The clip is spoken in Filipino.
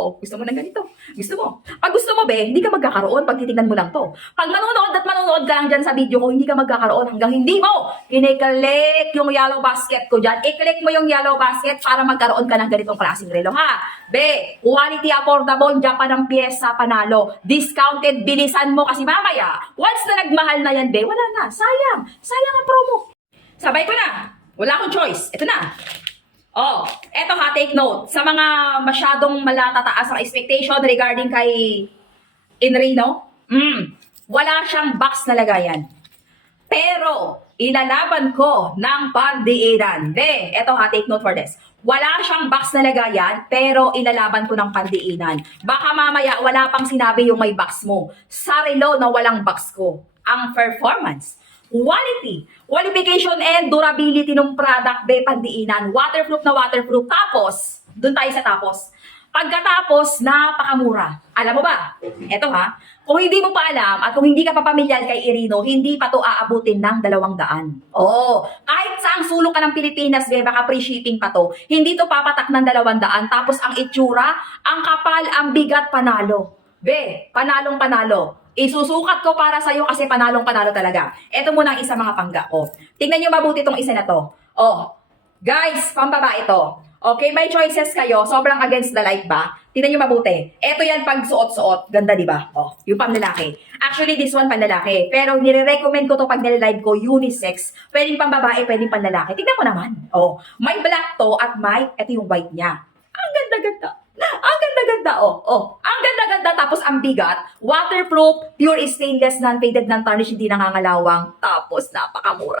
O, gusto mo ng ganito? Gusto mo? Pag gusto mo, be, hindi ka magkakaroon pag titignan mo lang to. Pag manonood at manonood ka lang dyan sa video ko, hindi ka magkakaroon hanggang hindi mo kiniklik yung yellow basket ko dyan. I-click mo yung yellow basket para magkaroon ka ng ganitong klaseng relo, ha? Be, quality, affordable, Japan ang pyesa, panalo. Discounted, bilisan mo kasi mamaya, once na nagmahal na yan, be, wala na. Sayang. Sayang ang promo. Sabay ko na. Wala akong choice. Ito na. Oh, eto ha, take note. Sa mga masyadong malatataas ang expectation regarding kay Enrino, wala siyang box na lagayan. Pero, ilalaban ko ng pandiinan. Be, eto ha, take note for this. Wala siyang box na lagayan, pero ilalaban ko ng pandiinan. Baka mamaya wala pang sinabi yung may box mo. Sa relo na walang box ko. Ang performance, quality, qualification and durability ng product, be, pandiinan. Waterproof na waterproof. Tapos, dun tayo sa tapos. Pagkatapos, napakamura. Alam mo ba? Eto ha, kung hindi mo pa alam at kung hindi ka pa pamilyar kay Enrino, hindi pa to aabutin ng 200. Oo, kahit saang sulok ka ng Pilipinas, be, baka free shipping pa to. Hindi to papatak ng 200. Tapos ang itsura, ang kapal, ang bigat, panalo. Be, panalong panalo. Isusukat ko para sa'yo kasi panalong panalo talaga. Ito muna ang isa mga pangga ko. Tingnan nyo mabuti itong isa na to. Oh, guys, pambaba ito. Okay, may choices kayo. Sobrang against the light ba? Tingnan nyo mabuti. Ito yan pag suot-suot. Ganda, di ba? Oh, yung pang-lalaki. Actually, this one pang-lalaki. Pero nire-recommend ko to pag nilalive ko, unisex. Pwedeng pang-babae, pwedeng pang-lalaki. Tingnan mo naman. Oh, may black to at may, ito yung white niya. Ang ganda-ganda. Ang ganda-ganda, oh. Ang ganda-ganda, tapos ang bigat. Waterproof, pure stainless, non-faded, non-tarnish, hindi nangangalawang. Tapos, napakamura.